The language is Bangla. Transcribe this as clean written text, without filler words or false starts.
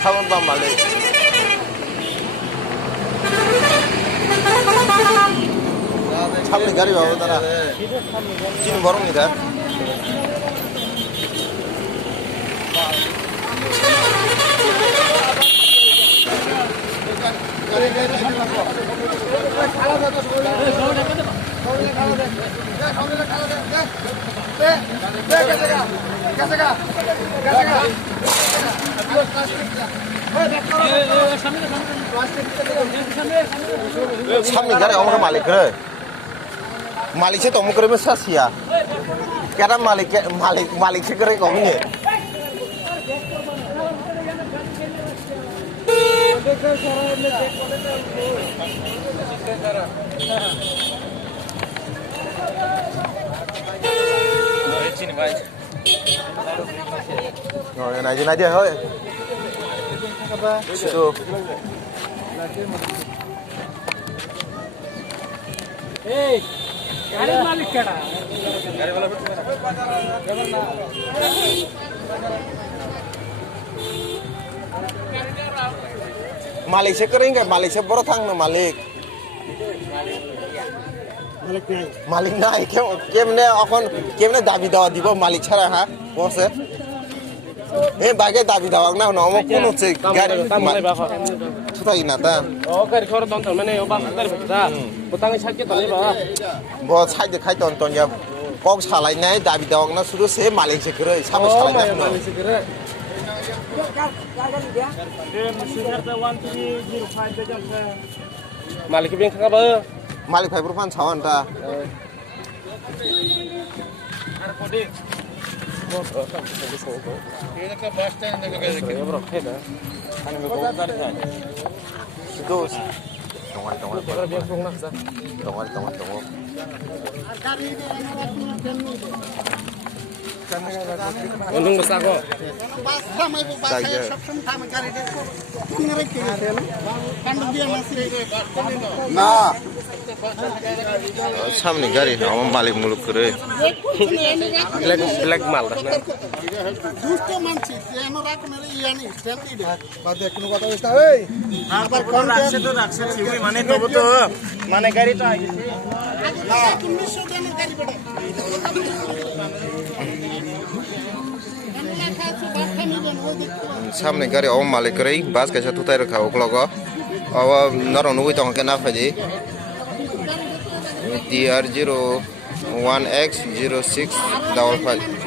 Sawan ba malik? Samne gari ba tara? Sino borong nida? Samne gari omong malik re. Malik se tomong kere mesa sia. Kera malik se kere kau ni. Rồi này trên này thôi. Situ. Hey, गाड़ी मालिक केड़ा? गाड़ी वाला Malik se kering ke Malik se boro thang na Malik. Malik nai kemne এখন kemne দাবি দেওয়া দিব মালিক ছাড়া হ্যাঁ বসে এ বাগে দাবি দেওয়া না নম কোন হচ্ছে গাড়ি ছুটাই না তা ও গাড়ি খর দন মানে ও বাস তার ভেতা বতাঙ্গে সাইকে তলে বা ব সাইডে খাই তন তন ya কক সালাইনাय দাবি দেওয়া না শুধু সে মালিক se করে সামো সালাইনাय মালিক se করে মালিক বেং খাবা মালিক ভাই প্রপান ছাওয়ান তা Dos. Tunggu. Untung besar kok. Nah. Samne gari nama malik muluk kere. Black mal. দুষ্ট মানছি কেন রাখনে ইয়ানি স্ট্যান্ডি দে বাদে কোনো কথা হইতা এই আবার কোন রাখছে ঠিকই মানে তবু তো মানে গাড়িটা আইছে না 1900 দেন গাড়ি পড়ে Samne gari om malik kere bas kaisa tutai rakha oklogo awa naro nugui tong ke na phaji DR01X0655